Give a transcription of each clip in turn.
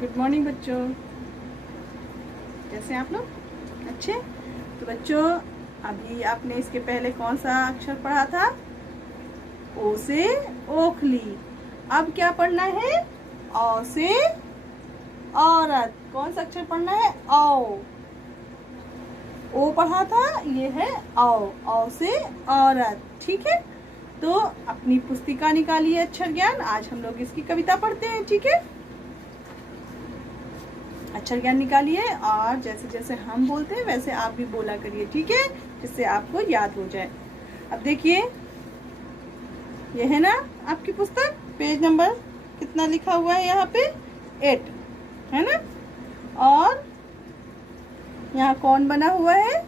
Good morning बच्चों, कैसे हैं आप लोग? अच्छे। तो बच्चों, अभी आपने इसके पहले कौन सा अक्षर पढ़ा था? ओ से ओखली। अब क्या पढ़ना है? औ से औरत। कौन सा अक्षर पढ़ना है? औ। ओ पढ़ा था, ये है औ से औरत। ठीक है, तो अपनी पुस्तिका निकालिए अक्षर ज्ञान। आज हम लोग इसकी कविता पढ़ते हैं। ठीक है, अक्षर ज्ञान निकालिए और जैसे जैसे हम बोलते हैं वैसे आप भी बोला करिए। ठीक है, जिससे आपको याद हो जाए। अब देखिए, ये है ना आपकी पुस्तक। पेज नंबर कितना लिखा हुआ है यहाँ पे? 8 है ना। और यहाँ कौन बना हुआ है?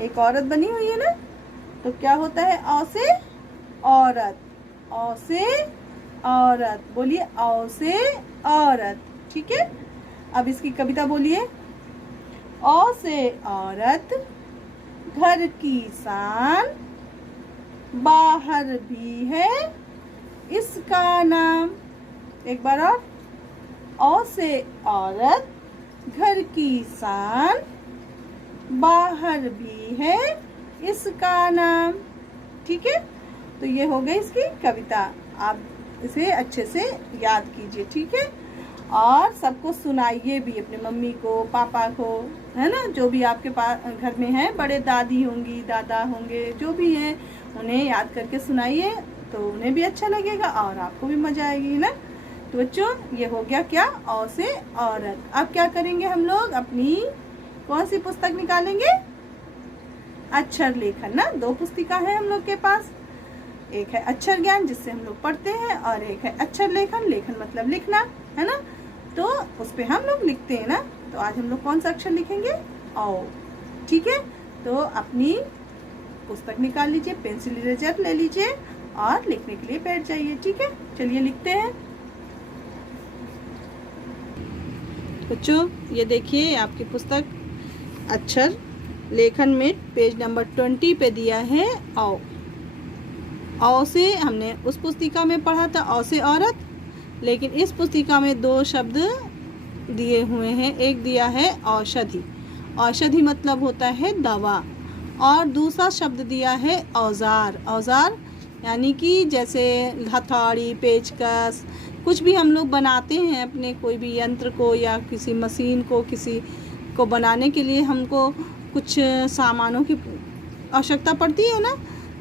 एक औरत बनी हुई है ना। तो क्या होता है? औ से औरत। औ से औरत। बोलिए, औ से औरत। ठीक है, अब इसकी कविता बोलिए। औ से औरत, घर की शान, बाहर भी है इसका नाम। एक बार और। औ से औरत, घर की शान, बाहर भी है इसका नाम। ठीक है, तो ये हो गई इसकी कविता। आप इसे अच्छे से याद कीजिए। ठीक है, और सबको सुनाइए भी, अपने मम्मी को, पापा को, है ना, जो भी आपके पास घर में है, बड़े दादी होंगी, दादा होंगे, जो भी हैं, उन्हें याद करके सुनाइए। तो उन्हें भी अच्छा लगेगा और आपको भी मजा आएगी ना। तो बच्चों, ये हो गया क्या? औ से औरत। अब क्या करेंगे हम लोग? अपनी कौन सी पुस्तक निकालेंगे? अक्षर लेखन ना। 2 पुस्तिका है हम लोग के पास। एक है अक्षर ज्ञान, जिससे हम लोग पढ़ते हैं, और एक है अक्षर लेखन। लेखन मतलब लिखना, है ना। तो उस पे हम लोग लिखते हैं ना। तो आज हम लोग कौन सा अक्षर लिखेंगे? औ। ठीक है, तो अपनी पुस्तक निकाल लीजिए, पेंसिल इरेजर ले लीजिए और लिखने के लिए बैठ जाइए। ठीक है, चलिए लिखते हैं। बच्चों, ये देखिए आपकी पुस्तक अक्षर लेखन में पेज नंबर 20 पे दिया है औ। औ से हमने उस पुस्तिका में पढ़ा था औ से औरत, लेकिन इस पुस्तिका में 2 शब्द दिए हुए हैं। एक दिया है औषधि। औषधि मतलब होता है दवा। और दूसरा शब्द दिया है औजार। औजार यानी कि जैसे हथौड़ी, पेचकस, कुछ भी हम लोग बनाते हैं अपने कोई भी यंत्र को या किसी मशीन को, किसी को बनाने के लिए हमको कुछ सामानों की आवश्यकता पड़ती है ना।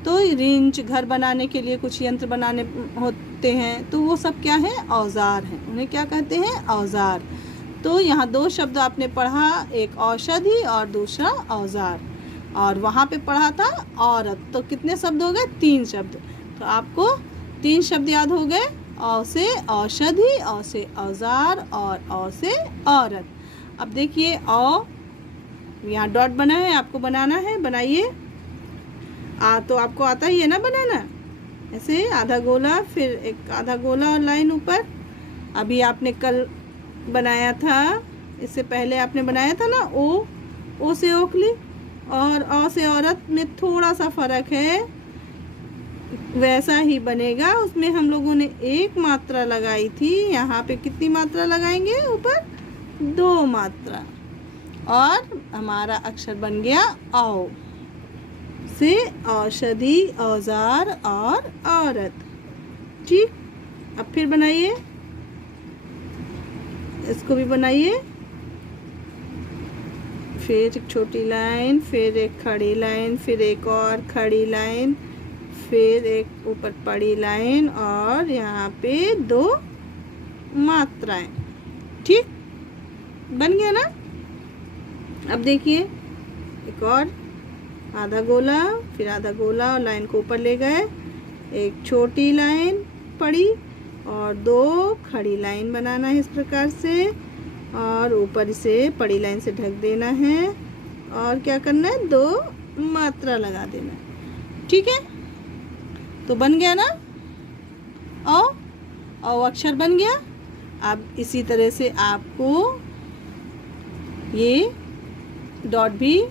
तो रिंच, घर बनाने के लिए कुछ यंत्र बनाने होते हैं, तो वो सब क्या है? औजार हैं। उन्हें क्या कहते हैं? औजार। तो यहाँ 2 शब्द आपने पढ़ा, एक औषधि और दूसरा औजार। और वहाँ पे पढ़ा था औरत। तो कितने शब्द हो गए? 3 शब्द। तो आपको 3 शब्द याद हो गए। औ से औषधि, औ से औजार और औ से औरत। अब देखिए, औ यहाँ डॉट बना है, आपको बनाना है, बनाइए। तो आपको आता ही है ना बनाना। ऐसे आधा गोला, फिर एक आधा गोला और लाइन ऊपर। अभी आपने कल बनाया था, इससे पहले आपने बनाया था ना ओ से ओखली, और औ से औरत में थोड़ा सा फर्क है। वैसा ही बनेगा। उसमें हम लोगों ने 1 मात्रा लगाई थी, यहाँ पे कितनी मात्रा लगाएंगे? ऊपर 2 मात्रा। और हमारा अक्षर बन गया औ से औषधि, औजार और औरत। ठीक, अब फिर बनाइए, इसको भी बनाइए। फिर एक छोटी लाइन, फिर एक खड़ी लाइन, फिर एक और खड़ी लाइन, फिर एक ऊपर पड़ी लाइन, और यहाँ पे 2 मात्राएं। ठीक, बन गया ना। अब देखिए, एक और आधा गोला, फिर आधा गोला और लाइन को ऊपर ले गए, एक छोटी लाइन पड़ी और 2 खड़ी लाइन बनाना है इस प्रकार से, और ऊपर इसे पड़ी लाइन से ढक देना है। और क्या करना है? 2 मात्रा लगा देना है। ठीक है, तो बन गया ना औ अक्षर बन गया। अब इसी तरह से आपको ये डॉट भी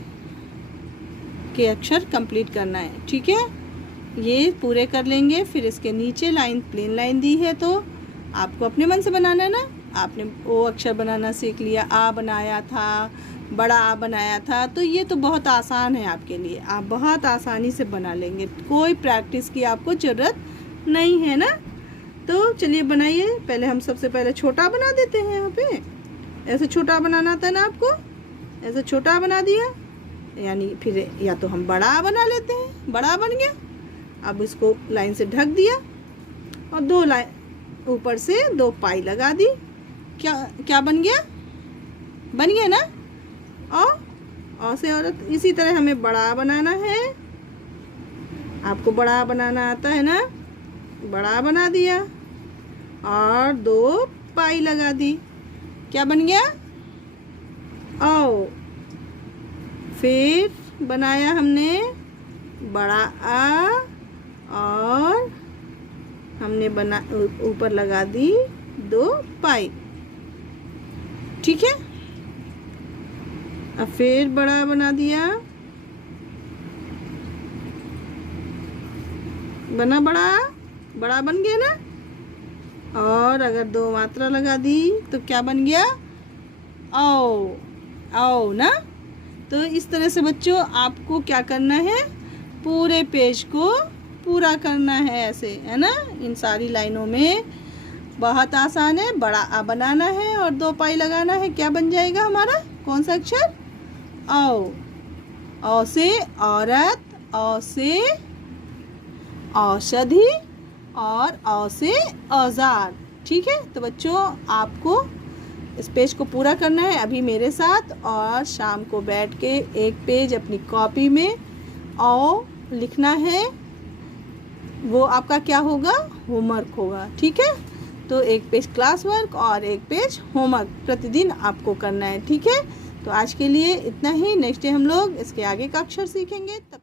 के अक्षर कंप्लीट करना है। ठीक है, ये पूरे कर लेंगे। फिर इसके नीचे लाइन, प्लेन लाइन दी है, तो आपको अपने मन से बनाना है ना। आपने वो अक्षर बनाना सीख लिया, आ बनाया था, बड़ा आ बनाया था, तो ये तो बहुत आसान है आपके लिए, आप बहुत आसानी से बना लेंगे, कोई प्रैक्टिस की आपको ज़रूरत नहीं है ना। तो चलिए बनाइए। पहले हम सबसे पहले छोटा बना देते हैं। यहाँ पे ऐसे छोटा बनाना था ना आपको, ऐसे छोटा बना दिया, यानी फिर या तो हम बड़ा बना लेते हैं, बड़ा बन गया। अब इसको लाइन से ढक दिया और 2 लाइन ऊपर से 2 पाई लगा दी। क्या क्या बन गया? बन गया ना। और से और इसी तरह हमें बड़ा बनाना है। आपको बड़ा बनाना आता है ना, बड़ा बना दिया और 2 पाई लगा दी। क्या बन गया? ओ। फिर बनाया हमने बड़ा आ और हमने ऊपर लगा दी 2 पाई। ठीक है। अब फिर बड़ा बना दिया, बना बड़ा बन गया ना। और अगर 2 मात्रा लगा दी तो क्या बन गया? औ। औ ना। तो इस तरह से बच्चों आपको क्या करना है, पूरे पेज को पूरा करना है ऐसे, है ना। इन सारी लाइनों में बहुत आसान है। बड़ा आ बनाना है और 2 पाई लगाना है। क्या बन जाएगा हमारा? कौन सा अक्षर? औ। औ से औरत, औ से औषधि और औ से औजार। ठीक है। तो बच्चों आपको इस पेज को पूरा करना है अभी मेरे साथ, और शाम को बैठ के एक पेज अपनी कॉपी में औ लिखना है। वो आपका क्या होगा? होमवर्क होगा। ठीक है। तो एक पेज क्लास वर्क और एक पेज होमवर्क प्रतिदिन आपको करना है। ठीक है। तो आज के लिए इतना ही। नेक्स्ट डे हम लोग इसके आगे का अक्षर सीखेंगे। तब